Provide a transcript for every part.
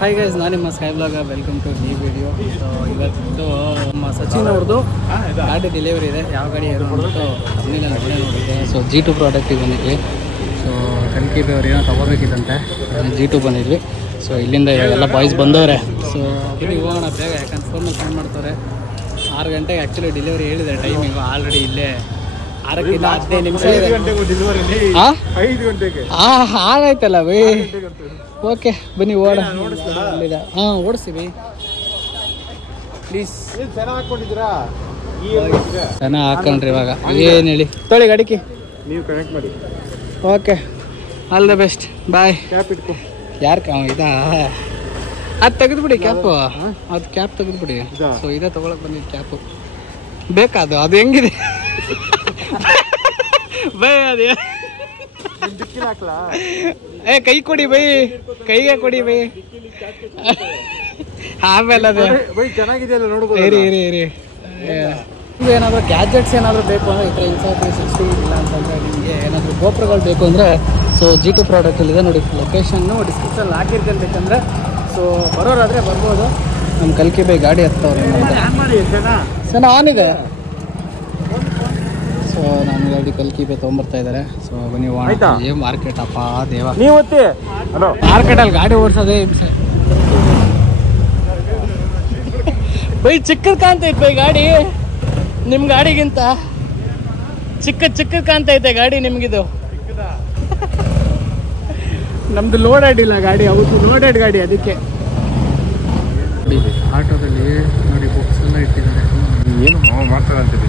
Hi guys, ನಾನು ನಿಮ್ಮ sky blog. Welcome to ಈ ವಿಡಿಯೋ. ಸೊ ಇವತ್ತು ನಮ್ಮ ಸಚಿನ್ ಅವ್ರದ್ದು ಗಾಡಿ ಡೆಲಿವರಿ ಇದೆ. ಯಾವ ಗಾಡಿ ಏನು ಅಂದ್ಬಿಟ್ಟು ಅಲ್ಲಿಂದ ನೋಡಿದ್ದೆ. ಸೊ G2 ಪ್ರಾಡಕ್ಟಿಗೆ ಬಂದಿದ್ವಿ. ಸೊ ಕಲ್ಕಿ ಅವ್ರು ಏನೋ ತೊಗೋಬೇಕಿತ್ತಂತೆ, G2 ಬಂದಿದ್ವಿ. ಸೊ ಇಲ್ಲಿಂದ ಎಲ್ಲ ಬಾಯ್ಸ್ ಬಂದವ್ರೆ. ಸೊ ಇಲ್ಲಿ ಹೋಗೋಣ ಬೇಗ, ಯಾಕಂದ್ರೆ ಫೋನ್ ಮಾಡ್ತಾರೆ. 6 ಗಂಟೆಗೆ ಆ್ಯಕ್ಚುಲಿ ಡೆಲಿವರಿ ಹೇಳಿದೆ ಟೈಮಿಂಗು. ಆಲ್ರೆಡಿ ಇಲ್ಲೇ 6ಕ್ಕಿಂತ 15 ನಿಮಿಷ ಆಗೈತಲ್ಲ ಬೈ. ಓಕೆ ಬನ್ನಿ ಓಡ. ಹಾಂ ಓಡಿಸ್ತೀವಿ ಪ್ಲೀಸ್. ಚೆನ್ನಾಗಿ ಹಾಕೊಂಡ್ರಿ ಇವಾಗ. ಏನು ಹೇಳಿ ತೊಳಿ ಗಾಡಿಗೆ ನೀವು ಕನೆಕ್ಟ್ ಮಾಡಿ. Okay, all the best, bye. Cap ಇಟ್ಕೊ. ಯಾರು ಇದಾ? ಅದು ತೆಗೆದ್ಬಿಡಿ ಕ್ಯಾಪು, ಅದು ಕ್ಯಾಪ್ ತೆಗೆದ್ಬಿಡಿ. ಸೊ ಇದೇ ತೊಗೊಳಕ್ ಬಂದಿದ್ದು ಕ್ಯಾಪು. ಬೇಕಾದು ಅದು ಹೆಂಗಿದೆ ಬೈ? ಅದೇ ಏ ಕೈ ಕೊಡಿ ಬೈ, ಕೈಗೆ ಕೊಡಿ ಬೈ. ಆಮೇಲೆ ಅದೇ ಚೆನ್ನಾಗಿದೆಯಲ್ಲ ನೋಡ್ಬೋದು. ಇರಿ ಇರಿ ಇರಿ. ಏನಾದರೂ ಗ್ಯಾಜೆಟ್ಸ್ ಏನಾದರೂ ಬೇಕು ಅಂದರೆ ಈ ಥರ Insta360 ಇಲ್ಲ ಅಂತಂದರೆ ನಿಮಗೆ ಏನಾದರೂ ಗೋಪುರಗಳು ಬೇಕು ಅಂದರೆ ಸೊ G2 ಪ್ರಾಡಕ್ಟಲ್ಲಿದೆ ನೋಡಿ. ಲೊಕೇಶನ್ನು ಡಿಸ್ಕ್ರಿಪ್ಷನಲ್ಲಿ ಹಾಕಿರ್ತೀನಿ, ಬೇಕಂದರೆ ಸೊ ಬರೋರಾದರೆ ಬರ್ಬೋದು. ನಮ್ಮ ಕಲ್ಕಿ ಬೈ ಗಾಡಿ ಹತ್ತವ್ರೆ. ಸಣ್ಣ ಆನ್ ಇದೆ. ಸೊ ನಾನು ಗಾಡಿ ಕಲ್ಕಿ ಬೈ ತೊಗೊಂಬರ್ತಾ ಇದ್ದಾರೆ. ಸೊ ಬನ್ನಿ ಏ ಮಾರ್ಕೆಟ್ ಅಪ್ಪ ದೇವ, ಮಾರ್ಕೆಟಲ್ಲಿ ಗಾಡಿ ಓಡಿಸೋದೇ ಹಿಂಸೆ ಬೈ. ಚಿಕ್ಕದ್ ಕಾಣ್ತೈತೆ ಬೈ ಗಾಡಿ, ನಿಮ್ಮ ಗಾಡಿಗಿಂತ ಚಿಕ್ಕದ್ ಕಾಣ್ತೈತೆ ಗಾಡಿ ನಿಮ್ಗಿದು. ನಮ್ದು ಲೋಡೆಡ್ ಇಲ್ಲ ಗಾಡಿ, ಅವತ್ತು ಲೋಡೆಡ್ ಗಾಡಿ. ಅದಕ್ಕೆ ಆಟೋದಲ್ಲಿ ನೋಡಿ ಬುಕ್ಸ್ ಎಲ್ಲ ಇಟ್ಟಿದ್ದಾರೆ. ಏನು ಮಾತಾಡ್ತೀವಿ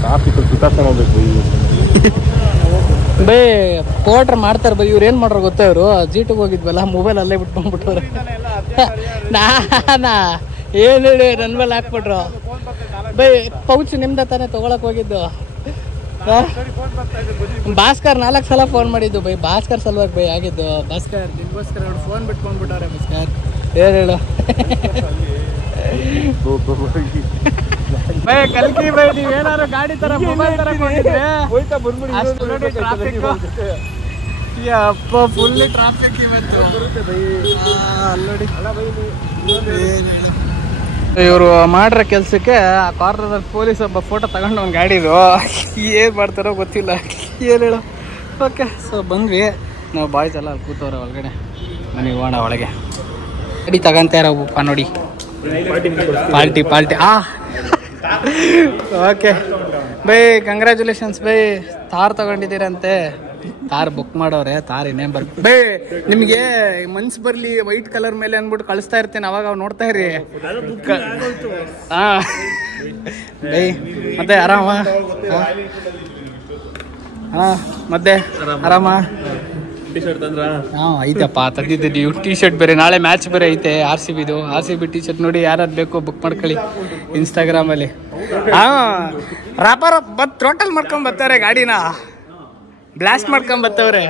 ಟ್ರಾಫಿಕ್ ಸುತ್ತಾಡ್ಕೊಂಡು ಹೋಗ್ಬೇಕು ಬೈ. ಪೋಟ್ರ್ ಮಾಡ್ತಾರೆ ಬೈ. ಇವ್ರು ಏನು ಮಾಡ್ರು ಗೊತ್ತಾ, ಇವರು G2 ಹೋಗಿದ್ವಲ್ಲ, ಮೊಬೈಲ್ ಅಲ್ಲೇ ಬಿಟ್ಕೊಂಡ್ಬಿಟ್ಟವ್ರೆ. ನಾನಾ ಏನು ಹೇಳಿ ನನ್ನ ಮೇಲೆ ಹಾಕ್ಬಿಟ್ರು ಬೈ. ಪೌಚ್ ನಿಮ್ದ ತಾನೇ ತೊಗೊಳಕ್ ಹೋಗಿದ್ದು. ಭಾಸ್ಕರ್ 4 ಸಲ ಫೋನ್ ಮಾಡಿದ್ದು ಬೈ. ಭಾಸ್ಕರ್ ಸಲುವಾಗಿ ಬೈ ಆಗಿದ್ದು. ಭಾಸ್ಕರ್ ನಿಮಗೋಸ್ಕರ ಅವ್ರು ಫೋನ್ ಬಿಟ್ಕೊಂಡ್ಬಿಟ್ಟವ್ರೆ. ಭಾಸ್ಕರ್ ಏನು ಹೇಳು ಬೈ. ಕಲ್ಕಿ ಬೈ, ನೀವೇನಾದ್ರು ಗಾಡಿ ತರ ಮೊಬೈಲ್ ತರ ಕೊಟ್ಟಿದ್ರೆ ಅಪ್ಪ ಫುಲ್ ಟ್ರಾಫಿಕ್ ಇವತ್ತು. ಇವರು ಮಾಡ್ರ ಕೆಲ್ಸಕ್ಕೆ ಆ ಕಾರ್ನರ್ದಲ್ಲಿ ಪೊಲೀಸ್ ಒಬ್ಬ ಫೋಟೋ ತಗೊಂಡು ಒಂದು ಗಾಡಿದು ಏನು ಮಾಡ್ತಾರೋ ಗೊತ್ತಿಲ್ಲ. ಏನು ಹೇಳು. ಓಕೆ, ಸೊ ಬಂದ್ವಿ ನಾವು. ಬಾಯ್ಸ್ ಎಲ್ಲ ಅಲ್ಲಿ ಕೂತವ್ರೆ ಒಳಗಡೆ. ಮನೆ ಹೋಗೋಣ ಒಳಗೆ. ಗಾಡಿ ತಗೊಂತ ಇರೋಪ್ಪ ನೋಡಿ. ಪಾಲ್ಟಿ ಓಕೆ ಬೈ, ಕಂಗ್ರ್ಯಾಚುಲೇಷನ್ಸ್ ಬೈ. ತಾರ್ ತಗೊಂಡಿದ್ದೀರಂತೆ. ತಾರ್ ಬುಕ್ ಮಾಡೋರೆ. ತಾರ್ ಇನ್ನೇನು ಬರ್ತೀವಿ ಬೈ. ನಿಮಗೆ ಮನ್ಸು ಬರಲಿ ವೈಟ್ ಕಲರ್ ಮೇಲೆ ಅಂದ್ಬಿಟ್ಟು ಕಳಿಸ್ತಾ ಇರ್ತೀನಿ, ಅವಾಗ ನೋಡ್ತಾ ಇರಿ. ಹಾಂ ಬೈ, ಮತ್ತೆ ಆರಾಮ? ಹಾಂ ಮತ್ತೆ ಆರಾಮ? ಹಾಂ ಐತಪ್ಪ, ತಂದಿದ್ದೀವಿ ಟಿ ಶರ್ಟ್ ಬೇರೆ. ನಾಳೆ ಮ್ಯಾಚ್ ಬೇರೆ ಐತೆ RCBದು. RCB ಟಿ ಶರ್ಟ್ ನೋಡಿ, ಯಾರು ಬೇಕು ಬುಕ್ ಮಾಡ್ಕೊಳ್ಳಿ ಇನ್ಸ್ಟಾಗ್ರಾಮಲ್ಲಿ. ಹಾಂ ರಾಪರ್ ಟೋಟಲ್ ಮಾಡ್ಕೊಂಡ್ ಬರ್ತಾರೆ, ಗಾಡಿನ ಬ್ಲಾಸ್ಟ್ ಮಾಡ್ಕೊಂಡ್ ಬರ್ತವ್ರೆ.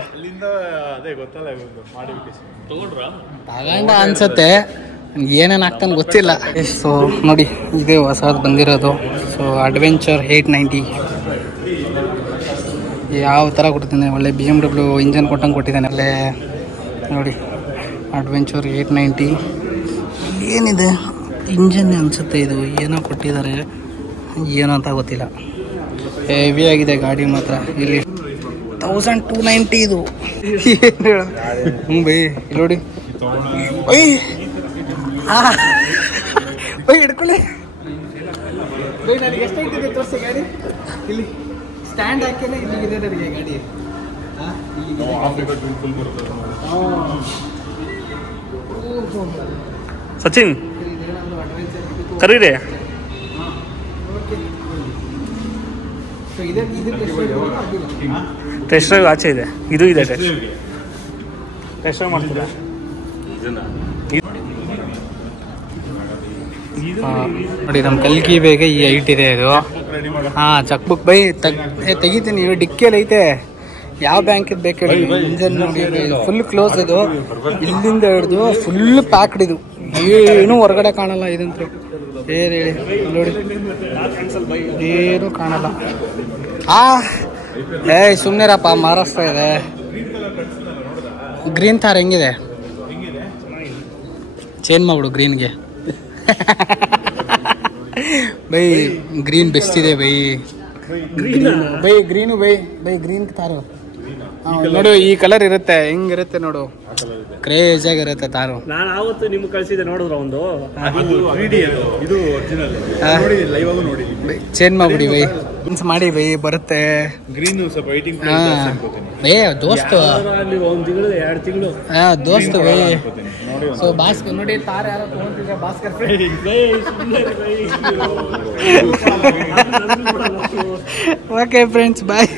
ತಗೊಂಡ ಅನ್ಸತ್ತೆ, ಏನೇನು ಆಗ್ತಾನೆ ಗೊತ್ತಿಲ್ಲ. ಸೊ ನೋಡಿ, ಇದೇ ಹೊಸದು ಬಂದಿರೋದು. ಸೊ ಅಡ್ವೆಂಚರ್ 890 ಯಾವ ಥರ ಕೊಟ್ಟಿದ್ದಾನೆ, ಒಳ್ಳೆ BMW ಇಂಜನ್ ಕೊಟ್ಟಂಗೆ ಕೊಟ್ಟಿದ್ದಾನೆ. ಅಲ್ಲೇ ನೋಡಿ ಅಡ್ವೆಂಚರ್ 890 ಏನಿದೆ, ಇಂಜನ್ ಅನಿಸುತ್ತೆ ಇದು. ಏನೋ ಕೊಟ್ಟಿದ್ದಾರೆ, ಏನೋ ಅಂತ ಗೊತ್ತಿಲ್ಲ. ಹೆವಿ ಆಗಿದೆ ಗಾಡಿ ಮಾತ್ರ. ಇಲ್ಲಿ 1290 ಇದು. ಏನು ಬೈ ನೋಡಿ ಬೈ. By ಹಿಡ್ಕೊಳ್ಳಿ by. ನನಗೆ ಎಷ್ಟು ಇಟ್ಟಿದೆ ತೋರಿಸಿ ಗಾಡಿ. ಇಲ್ಲಿ ಸ್ಟ್ಯಾಂಡ್ ಹಾಕಿದ್ರೆ ಇಲ್ಲಿಗಿದೆ ನನಗೆ ಗಾಡಿ. ಸಚಿನ್ ಕರೀರಿ. ಟೆಸ್ಟ್ ಡ್ರೈವ್ ಆಚೆ ಇದೆ, ಇದು ಇದೆ. ಟೆಸ್ಟ್ ಡ್ರೈವ್ ಮಾಡ್ತೀರಾ? ನೋಡಿ ನಮ್ಮ ಕಲ್ಕಿ ಬೇಗ ಈ ಹೈಟ್ ಇದೆ ಇದು. ಹಾಂ ಚೆಕ್ ಬುಕ್ ಬೈ ತೆಗಿತೀನಿ. ಡಿಕ್ಕಿಯಲ್ಲಿ ಐತೆ. ಯಾವ ಬ್ಯಾಂಕ್ ಬೇಕು ಹೇಳಿ. ಇಂಜನ್ ನೋಡಿ ಫುಲ್ ಕ್ಲೋಸ್ ಇದು. ಇಲ್ಲಿಂದ ಹಿಡಿದು ಫುಲ್ ಪ್ಯಾಕ್ಡ್ ಇದು. ಏನೂ ಹೊರಗಡೆ ಕಾಣಲ್ಲ ಇದಂತೂ. ಏನು ಹೇಳಿ ನೋಡಿ, ಏನೂ ಕಾಣಲ್ಲ. ಏಯ್ ಸುಮ್ಮನೆರಪ್ಪ, ಮಹಾರಾಷ್ಟ್ರ ಇದೆ. ಗ್ರೀನ್ ಥಾರ್ ಹೆಂಗಿದೆ? ಚೇಂಜ್ ಮಾಡ್ಬಿಡು ಗ್ರೀನ್ಗೆ. ಬೈ ಗ್ರೀನ್ ಬೆಸ್ಟ್ ಇದೆ ಬೈ. ಬೈ ಗ್ರೀನು ಬೈ ಗ್ರೀನ್ ಥಾರು ನೋಡು, ಈ ಕಲರ್ ಇರುತ್ತೆ, ಹೆಂಗಿರುತ್ತೆ ನೋಡು, ಕ್ರೇಜ್ ಆಗಿರುತ್ತೆ ತಾರು. ನಾನು ಆವತ್ತು ನಿಮ್ಗೆ ಕಳಿಸಿದೆ ನೋಡಿದ್ರ ಒಂದು ಚೇಂಜ್ ಮಾಡ್ಬಿಡಿ ಬೈ, ಮಾಡಿ ಬೈ ಬರುತ್ತೆ. ಗ್ರೀನ್ ಸ್ವಲ್ಪ ವೈಟಿಂಗ್ ಬೈ ದೋಸ್ತು ಒಂದು ತಿಂಗಳು 2 ತಿಂಗಳು ದೋಸ್ತು ಬೈ. ಸೊ ಭಾಸ್ಕರ್ ನೋಡಿ, ತಾರ ಯಾರೋ ತಗೊಂತಿದ್ರೆ ಭಾಸ್ಕರ್ ಓಕೆ ಫ್ರೆಂಡ್ಸ್ ಬಾಯ್.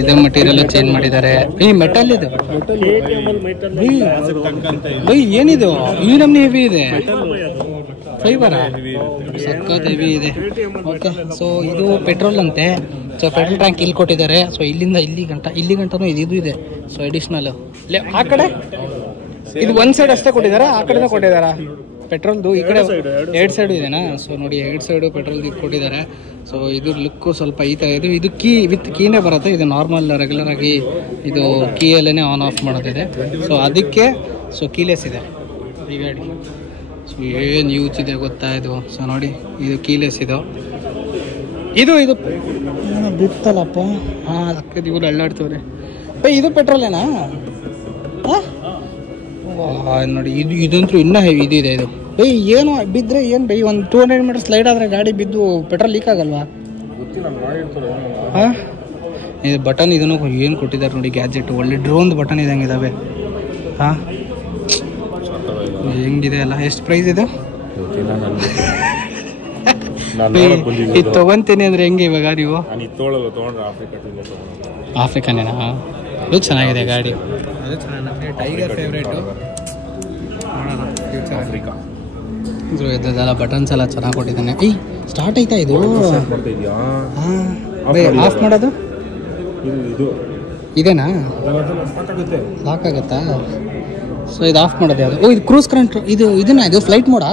ಇದು ಮಟೀರಿಯಲ್ ಚೇಂಜ್ ಮಾಡಿದ್ದಾರೆ. ಈ ಮೆಟಲ್ ಇದು ಬೈ, ಏನಿದು ಈ ನಮ್ನಿ ಹೆವಿ ಇದೆ, ಫೈಬರ್ ಸಕ್ಕತ್ ಹೆವಿ ಇದೆ. ಓಕೆ, ಸೊ ಇದು ಪೆಟ್ರೋಲ್ ಅಂತೆ. ಸೊ ಪೆಟ್ರೋಲ್ ಟ್ಯಾಂಕ್ ಇಲ್ಲಿ ಕೊಟ್ಟಿದ್ದಾರೆ. ಸೊ ಇಲ್ಲಿಂದ ಇಲ್ಲಿ ಗಂಟನೂ ಇದು ಇದೆ. ಸೊ ಅಡಿಷನಲ್ ಆ ಕಡೆ ಇದು ಒಂದ್ ಸೈಡ್ ಅಷ್ಟೇ ಕೊಟ್ಟಿದ್ದಾರೆ, ಆ ಕಡೆನೂ ಕೊಟ್ಟಿದಾರ ಪೆಟ್ರೋಲ್ದು. ಈ ಕಡೆ 2 ಸೈಡು ಇದೆನಾ? ಸೊ ನೋಡಿ 2 ಸೈಡು ಪೆಟ್ರೋಲ್ ಕೊಟ್ಟಿದ್ದಾರೆ. ಸೊ ಇದು ಲುಕ್ಕು ಸ್ವಲ್ಪ ಈ ಥರ ಇದೆ. ಇದು ಕೀ ವಿತ್ ಕೀನೇ ಬರುತ್ತೆ. ಇದು ನಾರ್ಮಲ್ ರೆಗ್ಯುಲರ್ ಆಗಿ ಇದು ಕೀಯಲ್ಲೇ ಆನ್ ಆಫ್ ಮಾಡೋದಿದೆ. ಸೊ ಅದಕ್ಕೆ ಸೊ ಕೀಲೆಸ್ ಇದೆ ಈ ಗಾಡಿ. ಸೊ ಏನು ಯೂಸ್ ಇದೆ ಗೊತ್ತಾ ಇದು? ಸೊ ನೋಡಿ ಇದು ಕೀಲೆಸ್ ಇದು ಬಿತ್ತಲ್ಲಪ್ಪ. ಹಾಂ, ಅಕ್ಕದ ಇವ್ರು ಅಳ್ಳಾಡ್ತವ್ರೆ ಬೈ. ಇದು ಪೆಟ್ರೋಲೇನಾ? ನೋಡಿ ಇದಂತೂ ಇನ್ನೂ ಹೆವಿ ಇದೆ ಇದು ಬೈ. ಏನು ಬಿದ್ದರೆ ಏನು ಬೈ, ಒಂದು 200 ಮೀಟರ್ ಸ್ಲೈಡ್ ಆದರೆ ಗಾಡಿ ಬಿದ್ದು ಪೆಟ್ರೋಲ್ ಲೀಕ್ ಆಗಲ್ವಾ? ಹಾಂ, ಇದು ಬಟನ್ ಇದನ್ನು ಏನು ಕೊಟ್ಟಿದ್ದಾರೆ ನೋಡಿ, ಗ್ಯಾಜೆಟ್ ಒಳ್ಳೆ ಡ್ರೋನ್ ಬಟನ್ ಇದಂಗೆ ಇದಾವೆ. ಹಾಂ, ಹೆಂಗಿದೆ ಅಲ್ಲ? ಎಷ್ಟು ಪ್ರೈಸ್ ಇದೆ? ಇದು ತೊಗೊಂತೀನಿ ಅಂದರೆ ಹೆಂಗೆ ಇವಾಗ ನೀವು? ಆಫ್ರಿಕನೇನಾ? ಅದು ಚೆನ್ನಾಗಿದೆ ಗಾಡಿ, ಅದು ಚೆನ್ನಾಗಿ. Tiger favourite. ಆಫ್ರಿಕಾ ಇದೆಲ್ಲ ಬಟನ್ಸ್ ಎಲ್ಲ ಚೆನ್ನಾಗಿ ಕೊಟ್ಟಿದ್ದಾನೆ. ಈ ಸ್ಟಾರ್ಟ್ ಆಯ್ತಾ ಇದು? ಆಫ್ ಮಾಡೋದು ಇದೇನಾ? ಲಾಕ್ ಆಗುತ್ತಾ? ಸೊ ಇದು ಆಫ್ ಮಾಡೋದು ಯಾವುದು? ಇದು ಕ್ರೂಸ್ ಕಂಟ್ರೋಲ್. ಇದು ಫ್ಲೈಟ್ ಮೋಡಾ?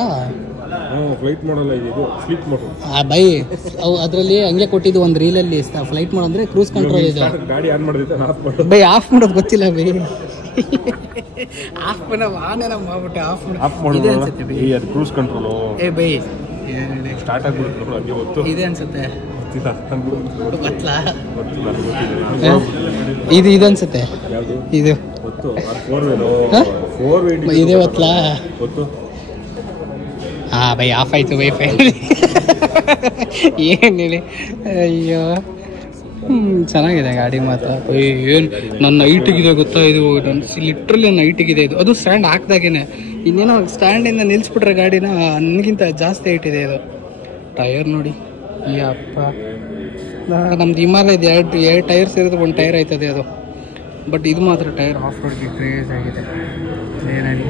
ಫ್ಲೈಟ್ ಮಾಡಲ್ಲ, ಇದು ಸ್ಲೀಪ್ ಮೋಡ್. ಬೈ ಅದರಲ್ಲಿ ಹಂಗೆ ಕೊಟ್ಟಿದ್ದು ಒಂದು ರೀಲಲ್ಲಿ. ಫ್ಲೈಟ್ ಮೋಡ್ ಅಂದರೆ ಕ್ರೂಸ್ ಕಂಟ್ರೋಲ್ ಇದು. ಗಾಡಿ ಆನ್ ಮಾಡಿದ್ರೆ ಬೈ ಆಫ್ ಮಾಡೋದು ಗೊತ್ತಿಲ್ಲ ಬೈ. ಆಫ್ ಮಾಡ್ಬಿಟ್ಟೆ. ಆಫ್ ಮಾಡೋದು ಅದು ಕ್ರೂಸ್ ಕಂಟ್ರೋಲು. ಏ ಬೈ ಸ್ಟಾರ್ಟ್ ಆಗ್ಬಿಡುತ್ತೆ ಅದೇ ಹೊತ್ತು ಇದೆ ಅನ್ಸುತ್ತೆ. ಗೊತ್ತಲ್ಲ ಇದು ಅನ್ಸುತ್ತೆ. ಇದು ಹೊತ್ತು 4 ವೀಲ್ ಇದೇ ಗೊತ್ತಲ್ಲ ಹೊತ್ತು. ಹಾಂ ಬೈ, ಆಫ್ ಆಯಿತು ಬೈ ಫೈನಲಿ. ಏನು ಹೇಳಿ, ಅಯ್ಯೋ ಚೆನ್ನಾಗಿದೆ ಗಾಡಿ ಮಾತ್ರ. ಏನು ನನ್ನ ಹೈಟಿಗಿದೆ ಗೊತ್ತಾ ಇದು? ಲಿಟ್ರಲಿ ನನ್ನ ಹೈಟಿಗಿದೆ ಇದು. ಅದು ಸ್ಟ್ಯಾಂಡ್ ಹಾಕ್ದಾಗೇನೆ, ಇನ್ನೇನೋ ಸ್ಟ್ಯಾಂಡಿಂದ ನಿಲ್ಲಿಸ್ಬಿಟ್ರೆ ಗಾಡಿನ ನನಗಿಂತ ಜಾಸ್ತಿ ಹೈಟ್ ಇದೆ ಇದು. ಟೈರ್ ನೋಡಿ, ಅಪ್ಪ ನಮ್ದು ಹಿಮಾಲಯದ 2 ಟೈರ್ ಸೇರಿದ್ರೆ 1 ಟೈರ್ ಆಯ್ತದೆ ಅದು. ಬಟ್ ಇದು ಮಾತ್ರ ಟೈರ್ ಆಫ್ ರೋಡ್ಗೆ ಕ್ರೇಜ್ ಆಗಿದೆ. ಏನೇಳಿ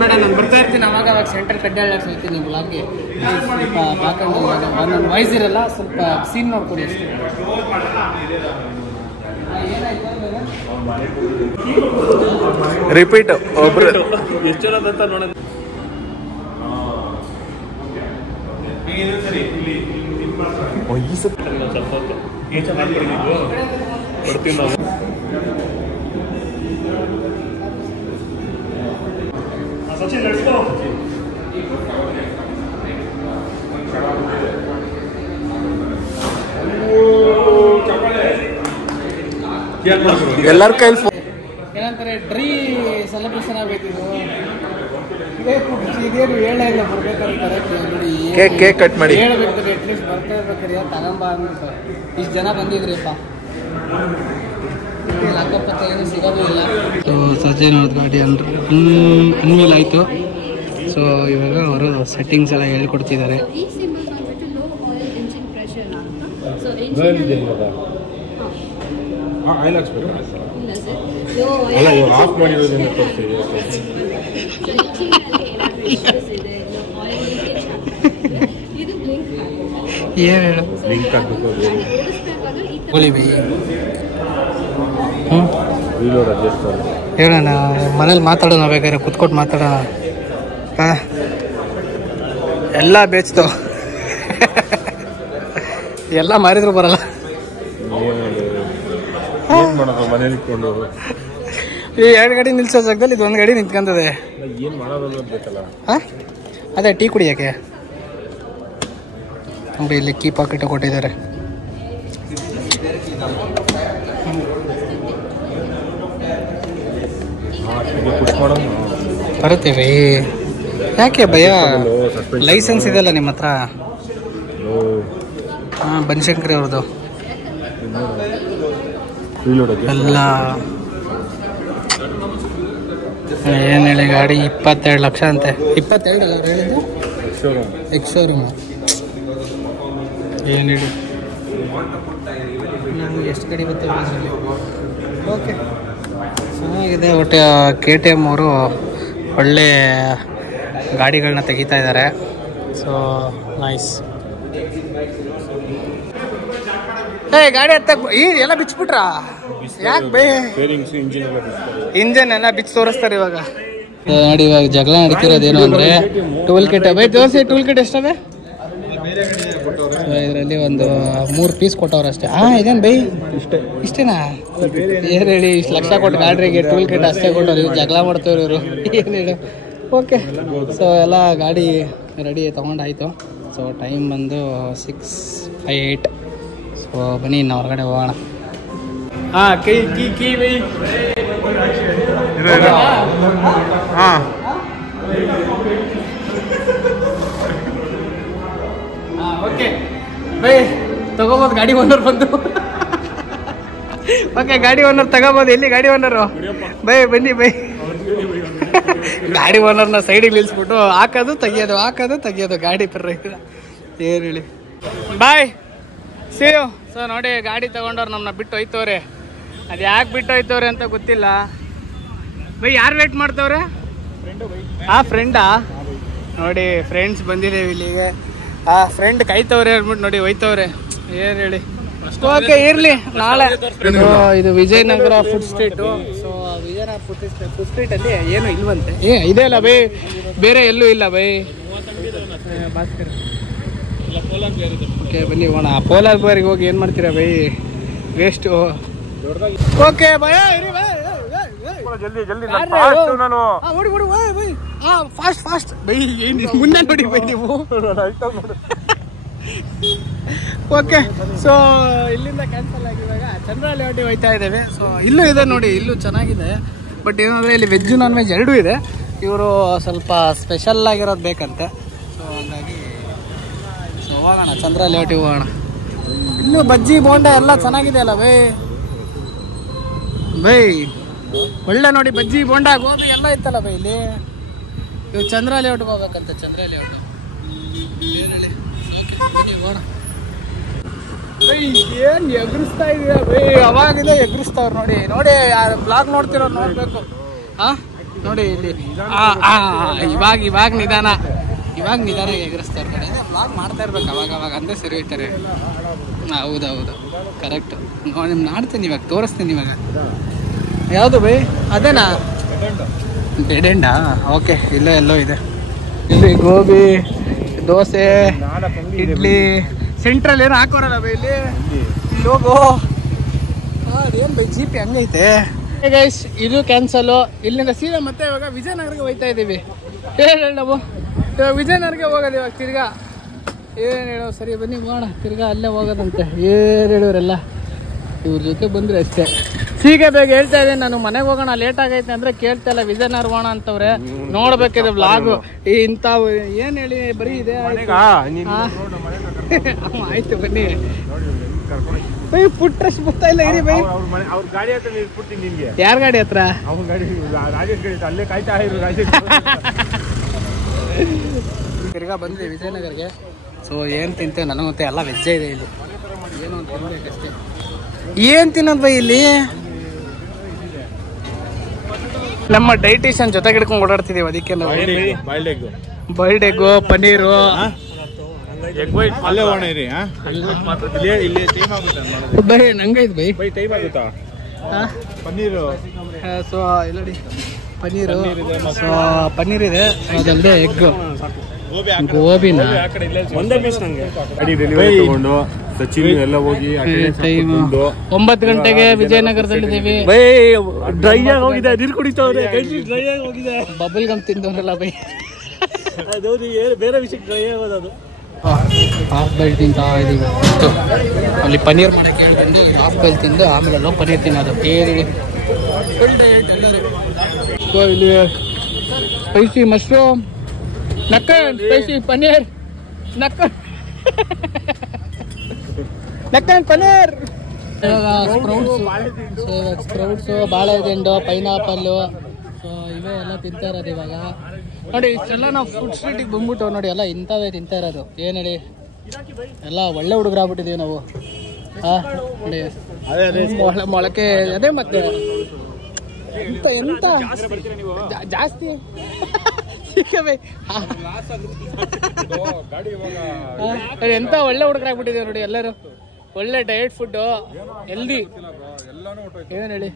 ಬೇಡ, ನಾನು ಬರ್ತಾ ಇರ್ತೀನಿ ಅವಾಗ ಸೆಂಟರ್ ಕಡ್ಡಾಳಕ್ಕೆ ಹೇಳ್ತೀನಿ ಬ್ಲಾಗ್ಗೆ. ಸ್ವಲ್ಪ ಬಾಕಂಡು ಒಂದೊಂದು ವಾಯ್ಸ್ ಇರಲ್ಲ, ಸ್ವಲ್ಪ ಸೀನ್ ನೋಡ್ಕೊಡಿ ಅಷ್ಟೇ. ರಿಪೀಟ್ ಒಬ್ರು ಎಷ್ಟು ಜನ ಅಂತ ನೋಡೋದು. ಸಚಿನ್ ನಡೆಸ್ಕೋ. ಎಲ್ಲರ ಕೈಲಿ ಏನಂತಾರೆ, ಡ್ರೀ ಸೆಲೆಬ್ರೇಷನ್ ಆಗಬೇಕಿದು. ಇದೇನು ಹೇಳೇ ಇಲ್ಲ ಬರ್ಬೇಕಾದ್ರೆ ನೋಡಿ. ಕೇಕ್ ಕಟ್ ಮಾಡಿ ಹೇಳ್ಬೇಕಾದ್ರೆ ಅಟ್ಲೀಸ್ಟ್ ಬರ್ತಾ ಇರ್ಬೇಕಾರೆ ತಗೊಂಬ ಅಂದ್ಬಿಟ್ಟು ಇಷ್ಟು ಜನ ಬಂದಿದ್ರಿಪ್ಪ. ಅಕ್ಕಪಕ್ಕ ಏನು ಸಿಗೋದು ಇಲ್ಲ. ಸೊ ಸಜ್ಜನ್ ಅವ್ರದ್ದು ಗಾಡಿ ಅನ್ಮೇಲೆ ಆಯಿತು. ಸೊ ಇವಾಗ ಅವರು ಸೆಟ್ಟಿಂಗ್ಸ್ ಎಲ್ಲ ಹೇಳ್ಕೊಡ್ತಿದ್ದಾರೆ. ಏನು ಹೇಳು, ಲಿಂಕ್ ಗೋಳಿ ಬೈ ಹ್ಞೂ ರೀಲೋಡ್ ಅಡ್ಜಸ್ಟ್ ಹೇಳೋಣ ಮನೇಲಿ ಮಾತಾಡೋಣ ಬೇಕಾದ್ರೆ ಕುತ್ಕೊಟ್ಟು ಮಾತಾಡೋಣ ಹಾಂ ಎಲ್ಲ ಬೇಚ್ತು ಎಲ್ಲ ಮಾರಿದ್ರು ಬರಲ್ಲ ಏನು ಮಾಡೋದು ಮನೇಲಿ ಇಟ್ಕೊಂಡು ಈ 2 ಗಾಡಿ ನಿಲ್ಸೋ ಜಾಗದಲ್ಲಿ ಇದು 1 ಗಾಡಿ ನಿಂತ್ಕೊಂತದೆ. ಏನು ಮಾಡೋದು ಅನ್ನೋದು ಬೇಕಲ್ಲ. ಹಾಂ ಅದೇ ಟೀ ಕುಡಿಯೋಕ್ಕೆ ನೋಡಿ ಇಲ್ಲಿ ಕೀ ಪಾಕೆಟ್ ಕೊಟ್ಟಿದ್ದಾರೆ. ಪುಷ್ ಮಾಡೋದು ಬರುತ್ತೇವೆ ಯಾಕೆ ಭಯ ಲೈಸೆನ್ಸ್ ಇದೆಯಲ್ಲ ನಿಮ್ಮ ಹತ್ರ? ಹಾಂ ಬನಶಂಕರಿ ಅವ್ರದ್ದು ಎಲ್ಲ ಏನು ಹೇಳಿ ಗಾಡಿ 22 ಲಕ್ಷ ಅಂತೆ. 22 ಅಲ್ಲ ಹೇಳಿದ್ದು ಎಕ್ಸ್ ಶೋರೂಮ್ ಏನು ಹೇಳಿ ನಮ್ಗೆ ಎಷ್ಟು ಗಾಡಿ ಬರ್ತವೆ ಅದರಲ್ಲಿ. ಓಕೆ ಚೆನ್ನಾಗಿದೆ. ಒಟ್ಟು KTM ಅವರು ಒಳ್ಳೆ ಗಾಡಿಗಳನ್ನ ತೆಗಿತಾ ಇದ್ದಾರೆ. So nice. ಗಾಡಿ ಹತ್ತ ಎಲ್ಲ ಬಿಚ್ಚಿಬಿಟ್ರಾ? ಯಾಕೆ ಬೈ ಇಂಜನ್ ಎಲ್ಲ ಬಿಚ್ಚಿ ತೋರಿಸ್ತಾರೆ ಇವಾಗ. ನೋಡಿ ಇವಾಗ ಜಗಳ ನಡೀತಿರೋದೇನು ಅಂದರೆ ಟೂಲ್ ಕಿಟ್ ಬೈ ತೋರಿಸಿ. ಟೂಲ್ ಕಿಟ್ ಎಷ್ಟವೆ? ಇದರಲ್ಲಿ ಒಂದು 3 ಪೀಸ್ ಕೊಟ್ಟವ್ರು ಅಷ್ಟೇ. ಇದೇನು ಬೈ ಇಷ್ಟೇನಾ? ಏನು ಹೇಳಿ ಇಷ್ಟು ಲಕ್ಷ ಕೊಟ್ಟು ಗಾಡಿಗೆ ಟೂಲ್ ಕಿಟ್ ಅಷ್ಟೇ ಕೊಟ್ಟವ್ರು. ಇವ್ರು ಜಗಳ ಮಾಡ್ತವ್ರು ಇವರು. ಏನು ಹೇಳು. ಓಕೆ ಸೊ ಎಲ್ಲ ಗಾಡಿ ರೆಡಿ ತೊಗೊಂಡಾಯಿತು. ಸೊ ಟೈಮ್ ಬಂದು 6:58. ಸೊ ಬನ್ನಿ ಇನ್ನು ಹೊರಗಡೆ ಹೋಗೋಣ. ಕೈ ಬೈ ಓಕೆ ಬೈ ತಗೋಬೋದು. ಗಾಡಿ ಓನರ್ ಬಂದು ಓಕೆ ಗಾಡಿ ಓನರ್ ತಗೋಬೋದು. ಎಲ್ಲಿ ಗಾಡಿ ಓನರು? ಬೈ ಬನ್ನಿ ಬೈ. ಗಾಡಿ ಓನರ್ನ ಸೈಡಿಗೆ ನಿಲ್ಲಿಸ್ಬಿಟ್ಟು ಹಾಕೋದು ತೆಗಿಯೋದು ಗಾಡಿ ಪರ್ರ ಏನು ಹೇಳಿ. Bye see you. ಸೊ ನೋಡಿ ಗಾಡಿ ತಗೊಂಡವ್ರು ನಮ್ಮನ್ನ ಬಿಟ್ಟು ಹೋಯ್ತವ್ರೆ. ಅದು ಯಾಕೆ ಬಿಟ್ಟು ಹೋಯ್ತವ್ರೆ ಅಂತ ಗೊತ್ತಿಲ್ಲ. ಬೈ ಯಾರು ವೇಟ್ ಮಾಡ್ತವ್ರೆ? ಫ್ರೆಂಡಾ? ನೋಡಿ ಫ್ರೆಂಡ್ಸ್ ಬಂದಿದ್ದೇವೆ ಇಲ್ಲಿಗೆ. ಫ್ರೆಂಡ್ ಕಾಯ್ತವ್ರೆ ಅಂದ್ಬಿಟ್ಟು ನೋಡಿ ಹೋಯ್ತವ್ರೆ. ಏನು ಹೇಳಿ. ಓಕೆ ಇರಲಿ ನಾಳೆ. ಇದು Vijayanagar food street. So Vijayanagar food ಸ್ಟ್ರೀಟಲ್ಲಿ ಏನು ಇಲ್ವಂತೆ. ಇದೆ ಅಲ್ಲ ಬೈ, ಬೇರೆ ಎಲ್ಲೂ ಇಲ್ಲ ಬೈ. ಭಾಸ್ಕರ್ ಓಕೆ ಬನ್ನಿ ಹೋಗೋಣ. ಪೋಲಾರ್ ಬಾರಿಗೆ ಹೋಗಿ ಏನು ಮಾಡ್ತೀರಾ by? Waste. Okay by fast by. ಏನು ಮುಂದೆ ನೋಡಿ ಬೈ ನೀವು. ಓಕೆ ಸೊ ಇಲ್ಲಿಂದ ಕ್ಯಾನ್ಸಲ್ ಆಗಿ ಇವಾಗ ಚಂದ್ರ ಲೇಔಟಿಗೆ ಹೋಗ್ತಾ ಇದ್ದೇವೆ. ಸೊ ಇಲ್ಲೂ ಇದೆ ನೋಡಿ, ಇಲ್ಲೂ ಚೆನ್ನಾಗಿದೆ. ಬಟ್ ಏನಂದರೆ ಇಲ್ಲಿ ವೆಜ್ ನಾನ್ ವೆಜ್ ಎರಡೂ ಇದೆ. ಇವರು ಸ್ವಲ್ಪ ಸ್ಪೆಷಲ್ ಆಗಿರೋದು ಬೇಕಂತೆ. ಸೊ ಹಂಗಾಗಿ ಸೊ ಹೋಗೋಣ ಚಂದ್ರ ಲೇಔಟಿಗೆ ಹೋಗೋಣ. ಇಲ್ಲೂ ಬಜ್ಜಿ ಬೋಂಡ ಎಲ್ಲ ಚೆನ್ನಾಗಿದೆ ಅಲ್ಲ ಬೈ. ಬೈ ಒಳ್ಳೆ ನೋಡಿ ಬಜ್ಜಿ ಬೋಂಡ ಗೋಬಿ ಎಲ್ಲ ಇತ್ತಲ್ಲ ಬೈ ಇಲ್ಲಿ. ಇವು ಚಂದ್ರ ಲೇಔಟ್ಗೆ ಹೋಗ್ಬೇಕಂತೆ. ಚಂದ್ರ ಲೇಔಟ್ ಏನು ಹೇಳಿ ಹೋಗೋಣ. ಬೈ ಏನು ಎಗರಿಸ್ತಾ ಇದೀಯ ಬೈ? ಅವಾಗಿದೆ ಎಗರಿಸ್ತಾವ್ರು ನೋಡಿ. ನೋಡಿ ಬ್ಲಾಗ್ ನೋಡ್ತಿರೋರು ನೋಡ್ಬೇಕು. ನೋಡಿ ಇಲ್ಲಿ ಇವಾಗ ನಿಧಾನ ಎಗರಿಸ್ತಾರೆ ನೋಡಿ. ಬ್ಲಾಗ್ ಮಾಡ್ತಾ ಇರ್ಬೇಕು ಅವಾಗ ಅಂದರೆ ಸರಿ ಹೋಯ್ತಾರೆ. ಹೌದೌದು ಕರೆಕ್ಟ್. ನೋಡಿ ಮಾಡ್ತೀನಿ ಇವಾಗ, ತೋರಿಸ್ತೀನಿ ಇವಾಗ. ಯಾವುದು ಬೈ? ಅದೇನಾ ಬೆಡೆಂಡಾ? ಓಕೆ ಇಲ್ಲೋ ಎಲ್ಲೋ ಇದೆ. ಇಲ್ಲಿ ಗೋಬಿ ದೋಸೆ ಇಡ್ಲಿ ಸೆಂಟ್ರಲ್ ಏನು ಹಾಕೋರಲ್ಲ ಬೈ ಇಲ್ಲಿ. ಇಲ್ಲಿ ಹೋಗೋ ಅದೇನು ಬೈ ಜಿ ಪಿ ಹಂಗೈತೆ. ಗೈಸ್ ಇದು ಕ್ಯಾನ್ಸಲು. ಇಲ್ಲಿಂದ ಸೀದಾ ಮತ್ತೆ ಇವಾಗ ವಿಜಯನಗರಕ್ಕೆ ಹೋಗ್ತಾ ಇದ್ದೀವಿ. ಹೇಳಿ ನಾವು ಇವಾಗ ವಿಜಯನಗರಕ್ಕೆ ಹೋಗೋದು ಇವಾಗ ತಿರ್ಗಾ. ಏನು ಹೇಳೋ ಸರಿ ಬನ್ನಿ ಹೋಗೋಣ ತಿರ್ಗಾ ಅಲ್ಲೇ ಹೋಗೋದಂತೆ. ಏನು ಹೇಳೋರೆಲ್ಲ ಇವ್ರ ಜೊತೆ ಬಂದರೆ ಅಷ್ಟೇ. ಸೀಗೆ ಬೇಗ ಹೇಳ್ತಾ ಇದ್ದೀನಿ ನಾನು. ಮನೆಗೆ ಹೋಗೋಣ ಲೇಟ್ ಆಗೈತೆ ಅಂದರೆ ಕೇಳ್ತಾ ಇಲ್ಲ. ವಿಜಯನಗರ ಹೋಗೋಣ ಅಂತವ್ರೆ. ನೋಡ್ಬೇಕಿದೆ ವ್ಲಾಗು ಇಂಥವು. ಏನು ಹೇಳಿ ಬರೀ ಇದೆ. ಆಯ್ತು ಬನ್ನಿ. ಬೈ ಫುಡ್ ಟ್ರಸ್ಟ್ ಬರ್ತಾ ಇಲ್ಲ ಇರಿ ಬೈ. ಅವ್ರ ಗಾಡಿ ಹತ್ರ ನಿಲ್ಸ್ಬಿಡ್ತೀನಿ ನಿನ್ಗೆ. ಯಾರ ಗಾಡಿ ಹತ್ರ? ಅವ್ನ ಗಾಡಿ ರಾಜೇಶ್ ಗಾಡಿ ಅಲ್ಲೇ ಕಾಯ್ತಾ ಇರು. ರಾಜೇಶ್ ತಿರ್ಗಾ ಬಂದ್ವಿ ವಿಜಯನಗರ್ಗೆ. ಸೊ ಏನು ತಿಂತೇವೆ ನನಗೆ ಮತ್ತೆ ಎಲ್ಲ ವೆಜ್ಜೇ ಇದೆ ಇಲ್ಲಿ. ಏನು ಅಂತ ತಿನ್ಬೇಕಷ್ಟೇ. ಏನು ತಿನ್ನೋದು ಬೈ ಇಲ್ಲಿ? ನಮ್ಮ ಡೈಟಿಷಿಯನ್ ಜೊತೆಗೆ ಹಿಡ್ಕೊಂಡು ಓಡಾಡ್ತಿದ್ದೀವಿ. ಅದಕ್ಕೆ ನಾವು boiled egg, paneer egg white ಅಲ್ಲೇ ಹೋಗೋಣ ಇರಿ. ಇಲ್ಲಿ ಟೈಮ್ ಆಗುತ್ತೆ ಬೈ ನಂಗೈದು ಬೈ ಟೈಮ್ ಆಗುತ್ತಾ? ಪನ್ನೀರು. ಸೊ ಇಲ್ಲ ನೋಡಿ ಪನ್ನೀರು. ಸೊ ಪನ್ನೀರ್ ಇದೆ, ಅದಲ್ಲದೆ ಎಗ್, ಗೋಬಿನ ಒಂದೇ ಪೀಸ್ ನಂಗೆ ಗಾಡಿ ಡೆಲಿವರಿ ತಗೊಂಡು ಸಚಿನ್ ಎಲ್ಲ ಹೋಗಿ ಟೈಮ್ 9 ಗಂಟೆಗೆ ವಿಜಯನಗರದಲ್ಲಿದ್ದೀವಿ. ಬೈ ಡ್ರೈ ಆಗಿ ಹೋಗಿದೆ, ನೀರು ಕುಡಿತವ್ರೆ, ಡ್ರೈ ಆಗಿ ಹೋಗಿದೆ. ಬಬಲ್ ಗಮ್ ತಿಂದವನಲ್ಲ ಬೈ, ಅದು ಬೇರೆ ವಿಷಯಕ್ಕೆ ಡ್ರೈ ಆಗೋದು. ಅದು ಹಾಫ್ ಬೈಲ್ ತಿಂತಾ ಇದೀವಿ. ಅಲ್ಲಿ ಪನ್ನೀರ್ ಮಾಡಕ್ಕೆ ಹೇಳ್ಕೊಂಡು ಹಾಫ್ ಬೈಲ್ ತಿಂದು ಆಮೇಲೆ ಅಲ್ಲೋ ಪನ್ನೀರ್ ತಿನ್ನೋದು. ಇಲ್ಲಿ ಸ್ಪೈಸಿ ಮಶ್ರೂಮ್, ನಕ್ಕನ್ ಸ್ಪೈಸಿ ಪನ್ನೀರ್, ನಕ್ಕನ್ ಪನ್ನೀರ್. ಸ್ಪ್ರೌಟ್ಸು, ಬಾಳೆದಿಂಡು, ಪೈನಾಪಲ್ಲು, ಸೊ ಇವೇ ಎಲ್ಲ ತಿಂತಾ ಇರೋದು ಇವಾಗ. ನೋಡಿ ಇಷ್ಟೆಲ್ಲ ನಾವು ಫುಡ್ ಸ್ಟ್ರೀಟಿಗೆ ಬಂದ್ಬಿಟ್ಟು ನೋಡಿ ಎಲ್ಲ ಇಂಥವೇ ತಿಂತಾ ಇರೋದು. ಏನು ಹೇಳಿ, ಎಲ್ಲ ಒಳ್ಳೆ ಹುಡುಗರಾಗ್ಬಿಟ್ಟಿದ್ದೀವಿ ನಾವು. ಹಾಂ ನೋಡಿ ಮೊಳಕೆ ಅದೇ ಮತ್ತೆ ಎಂತ ಜಾಸ್ತಿ ಎಂತ ಒಳ್ಳೆ ಹುಡುಗರಾಗ್ಬಿಟ್ಟಿದ್ದೀವಿ ನೋಡಿ ಎಲ್ಲರೂ. ಒಳ್ಳೆ ಡಯಟ್ ಫುಡ್ಡು, ಹೆಲ್ದಿ. ಏನು ಹೇಳಿ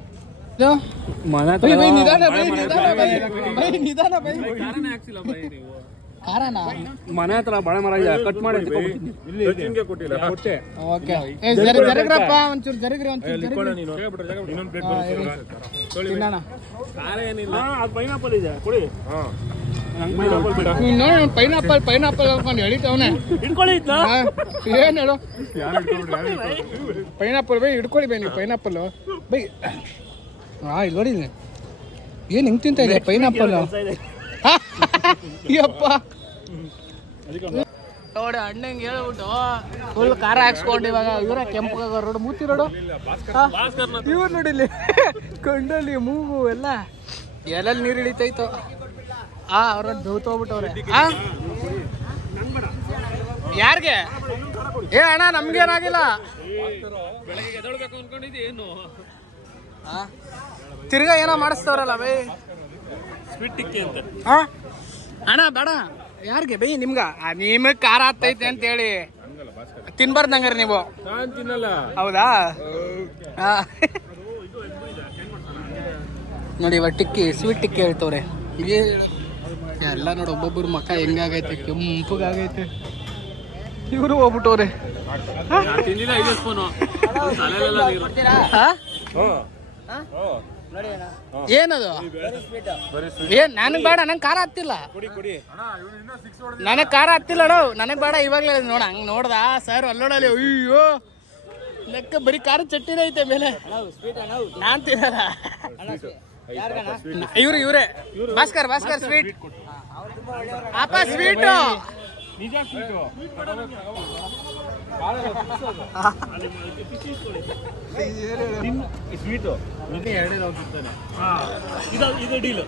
ಕಾರಣ ಮನೆ ಹತ್ರ ಬಾಳೆ ಮರ ಇದೆ, ಕಟ್ ಮಾಡಿ ಜರಗ್ರಪ್ಪ ಒಂಚೂರು ಜರಗ್ರಿ, ಒಂಚೂರು ತಿನ್ನೋಣ. ಪೈನಾಪಲ್ ಇದೆ ಕೊಡಿ. ಪೈನಾಪಲ್ ಹಾಕೊಂಡು ಎಳಿತವನೆ. ಏನ್ ಹೇಳು ಪೈನಾಪಲ್ ಬೈ ಹಿಡ್ಕೊಳ್ಳಿ ಬೈ, ನೀವು ಪೈನಾಪಲ್ ಬೈ. ಇಲ್ಲಿ ನೋಡಿ ಏನ್ ಹೆಂಗ್ ತಿಂತ ಇದೆ ಪೈನಾಪಲ್. ಯಪ್ಪ ನೋಡಿ ಅಣ್ಣಂಗೆ ಹೇಳ್ಬಿಟ್ಟು ಫುಲ್ ಖಾರ ಹಾಕ್ಸ್ಕೊಂಡು ಇವಾಗ ಇವರ ಕೆಂಪಗಾಗ ರೋಡ್ ಮೂತಿ ರೋಡು. ಇವ್ರು ನೋಡಿಲ್ಲಿ ಕಂಡಲ್ಲಿ ಮೂಗು ಎಲ್ಲ ಎಲ್ಲೆಲ್ಲಿ ನೀರು ಇಳಿತೈತೋ. ಅವ್ರ ದೌತೋಗ್ಬಿಟ್ಟವ್ರೆ. ಯಾರಿಗೆ ಏ ಅಣ್ಣ ನಮ್ಗೇನಾಗಿಲ್ಲ. ತಿರ್ಗಾ ಏನೋ ಮಾಡಿಸ್ತವ್ರಲ್ಲ ಬೈ, ಸ್ವೀಟ್ ಟಿಕ್ಕಿ ಅಂತ. ಅಣ್ಣ ಬೇಡ ಯಾರಿಗೆ ಬೈ, ನಿಮಗ್ ಖಾರ ಆಗ್ತೈತೆ ಅಂತ ಹೇಳಿ ತಿನ್ಬಾರ್ದು ಹಂಗಾರೆ ನೀವು. ತಿನ್ನಲ್ಲ. ಹೌದಾ? ನೋಡಿ ಇವಾಗ ಟಿಕ್ಕಿ, ಸ್ವೀಟ್ ಟಿಕ್ಕಿ ಹೇಳ್ತವ್ರೆ. ಎಲ್ಲ ನೋಡಿ ಒಬ್ಬೊಬ್ಬರು ಮಕ್ಕ ಹೆಂಗಾಗೈತೆ, ಕೆಂಪಗಾಗೈತೆ. ಇವರು ಹೋಗ್ಬಿಟ್ಟವ್ರೆ. ಏನದು ಏನ್ ನನಗ್ ಬೇಡ, ನಂಗೆ ಖಾರ ಹತ್ತಿಲ್ಲ, ನನಗ್ ಖಾರ ಹತ್ತಿಲ್ಲ ನೋಡು, ನನಗ್ ಬೇಡ. ಇವಾಗ್ಲೇ ನೋಡ ಹಂಗ್ ನೋಡ್ದ ಸರ್ ಅಲ್ಲೋಡಲ್ಲಿ. ಅಯ್ಯೋ ಲೆಕ್ಕ ಬರೀ ಖಾರ ಚಟ್ಟಿನ ಐತೆ ಮೇಲೆ. ನಾನ್ ತಿನ್ನಲ್ಲ. ಇವ್ರೆ ಭಾಸ್ಕರ್ ಸ್ವೀಟ್ ಅಪ್ಪ ಸ್ವೀಟು. ನಿಜ ಸ್ವೀಟು. ಸ್ವೀಟು ಇದು ಡೀಲ್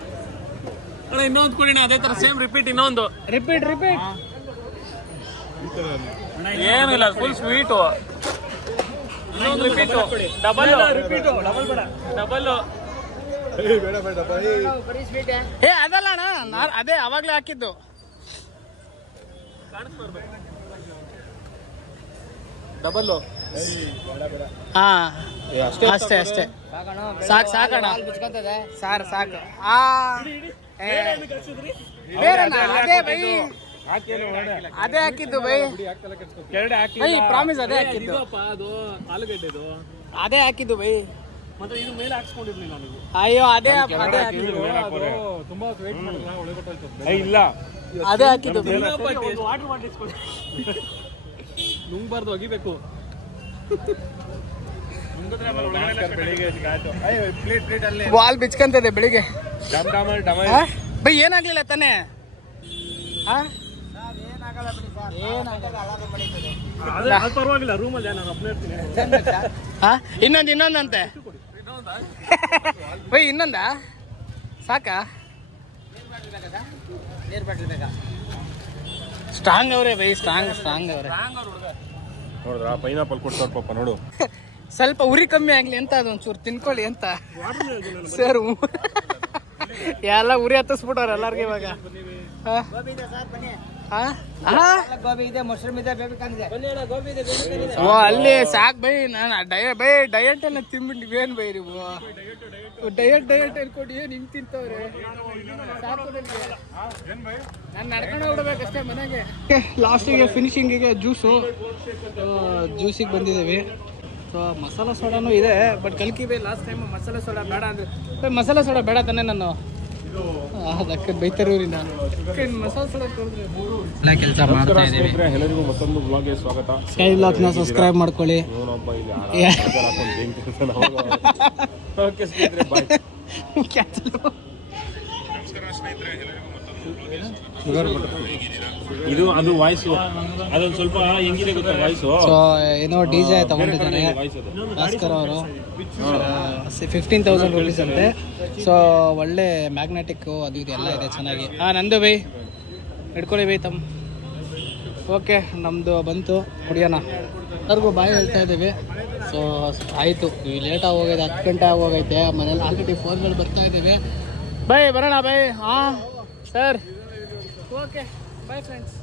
ಅಣ್ಣ. ಇನ್ನೊಂದು ಕೊಡಿನ ಅದೇ ತರ ಸೇಮ್ ರಿಪೀಟ್. ಇನ್ನೊಂದು ರಿಪೀಟ್ ಏನಿಲ್ಲ, ಫುಲ್ ಸ್ವೀಟು. ಇನ್ನೊಂದು ರಿಪೀಟು, ಡಬಲ್ ಡಬಲ್. ಏ ಅದಲ್ಲ ಅಣ್ಣ, ಅದೇ ಅವಾಗ್ಲೇ ಹಾಕಿದ್ದು. ಡಬಲ್. ಹಾ ಅಷ್ಟೇ ಸಾಕಣ್ಣ, ಸಾಕು. ಅದೇ ಹಾಕಿದ್ದು ಬೈ, ಪ್ರಾಮಿಸ್ ಅದೇ ಹಾಕಿದ್ದು. ಅದೇ ಹಾಕಿದ್ದು ಬೈ. ಮತ್ತೆ ಇದು ಮೇಲೆ ಹಾಕ್ಸ್ಕೊಂಡಿರ್ಲಿಲ್ಲ ನೀವು. ಅಯ್ಯೋ ಅದೇ ತುಂಬಾ ಇಲ್ಲ, ಅದೇ ಹಾಕಿದ್ದು. ವಾಟರ್ ಬಾಟಲ್ ಇಸ್ಕೊಳ್ಳಿ, ನುಂಗ್ಬಾರ್ದು, ಅಗಿಬೇಕು. ವಾಲ್ ಬಿಚ್ಕಂತದೆ ಬೆಳಿಗ್ಗೆ ಬೈ. ಏನಾಗ್ಲಿಲ್ಲ ತಾನೇ? ಪರವಾಗಿಲ್ಲ, ರೂಮಲ್ಲಿ ನಾನು ಒಬ್ಬನೇ ಇರ್ತೀನಿ. ಇನ್ನೊಂದಂತೆ ಬೈ, ಇನ್ನೊಂದ ಸಾಕ? ಸ್ಟ್ರಾಂಗ್ ಅವ್ರೆ ಬೈ, ಸ್ಟ್ರಾಂಗ್ ಅವ್ರೆ. ನೋಡ್ರ ಪೈನಾಪಲ್ ಕೊಡ್ತಾರ ಪಾಪ ನೋಡು. ಸ್ವಲ್ಪ ಉರಿ ಕಮ್ಮಿ ಆಗ್ಲಿ ಅಂತ ಅದೊಂಚೂರು ತಿನ್ಕೊಳ್ಳಿ ಅಂತ ಸರ್. ಎಲ್ಲ ಉರಿ ಹತ್ತಿಸ್ಬಿಟ್ಟವ್ರ ಎಲ್ಲಾರ್ಗು ಇವಾಗ. ಗೋಬಿ ಇದೆ, ಮಶ್ರೂಮ್ ಇದೆ, ಬೇಬಿಕಾರ್ನ್ ಇದೆ. ಓ ಅಲ್ಲಿ ಸಾಕ್ ಬೈ, ನಾನು ಡಯಟ್ ಎಲ್ಲ ತಿನ್ಬಿಟ್ಟು ಏನ್ ಬೈ ನೀವು ಡಯಟ್ ಅನ್ಕೊಂಡು ಏನ್ ಹಿಂಗ್ ತಿಂತವ್ರೆ. ಸಾಕು ನನಗೆ, ನಾನು ನಡ್ಕೊಂಡು ಹೋಗ್ಬೇಕಷ್ಟೇ ಮನೆಗೆ. ಲಾಸ್ಟಿಗೆ ಫಿನಿಶಿಂಗಿಗೆ ಜ್ಯೂಸಿಗೆ ಬಂದಿದ್ದೀವಿ. ಸೊ ಮಸಾಲ ಸೋಡಾನು ಇದೆ, ಬಟ್ ಕಲ್ಕಿ ಬೈ ಲಾಸ್ಟ್ ಟೈಮ್ ಮಸಾಲೆ ಸೋಡಾ ಬೇಡ ಅಂದ್ರೆ ಮಸಾಲೆ ಸೋಡಾ ಬೇಡ ತಾನೆ ನಾನು ಅದಕ್ಕೆ ಬೈತರೂರಿ. ನಾನು ಮಸಾಲೆ ಸೋಡಾ ಎಲ್ಲ ಕೆಲಸ ಮಾಡ್ತಾ ಇದ್ದೀವಿ. ಎಲ್ಲರಿಗೂ ಮತ್ತೊಂದು ಬ್ಲಾಗ್ಗೆ ಸ್ವಾಗತ. ಸ್ಕೈ ಬ್ಲಾಗ್ನ ಸಬ್ಸ್ಕ್ರೈಬ್ ಮಾಡ್ಕೊಳ್ಳಿ. ಇದು ಅದು ವಾಯ್ಸು ಅದೊಂದು ಸ್ವಲ್ಪ ಹೆಂಗಿದೆ ಗೊತ್ತಾ ವಾಯ್ಸು. ಸೊ ಏನೋ DJ ತಗೊಂಡಿದ್ದಾರೆ ಭಾಸ್ಕರ್ ಅವರು, 15,000 rupees ಅಂತೆ. ಸೊ ಒಳ್ಳೆ ಮ್ಯಾಗ್ನೆಟಿಕ್ ಅದು ಇದು ಎಲ್ಲ ಇದೆ ಚೆನ್ನಾಗಿ. ನಂದು ಬೈ ಹಿಡ್ಕೊಳ್ಳಿ ಬೈ ತಮ್ಮ. ಓಕೆ ನಮ್ಮದು ಬಂತು, ಕುಡಿಯೋಣ. ಎಲ್ಲರಿಗೂ ಬಾಯ್ ಹೇಳ್ತಾ ಇದ್ದೀವಿ. ಸೊ ಆಯಿತು, ಲೇಟಾಗಿ ಹೋಗೈತೆ, 10 ಗಂಟೆ ಆಗೋಗೈತೆ. ಮನೇಲಿ ಆಲ್ರೆಡಿ ಫೋನ್ಗಳು ಬರ್ತಾ ಇದ್ದೀವಿ. ಬೈ ಬರೋಣ ಬೈ. ಹಾಂ ಸರ್, ಓಕೆ ಬಾಯ್ ಫ್ರೆಂಡ್ಸ್.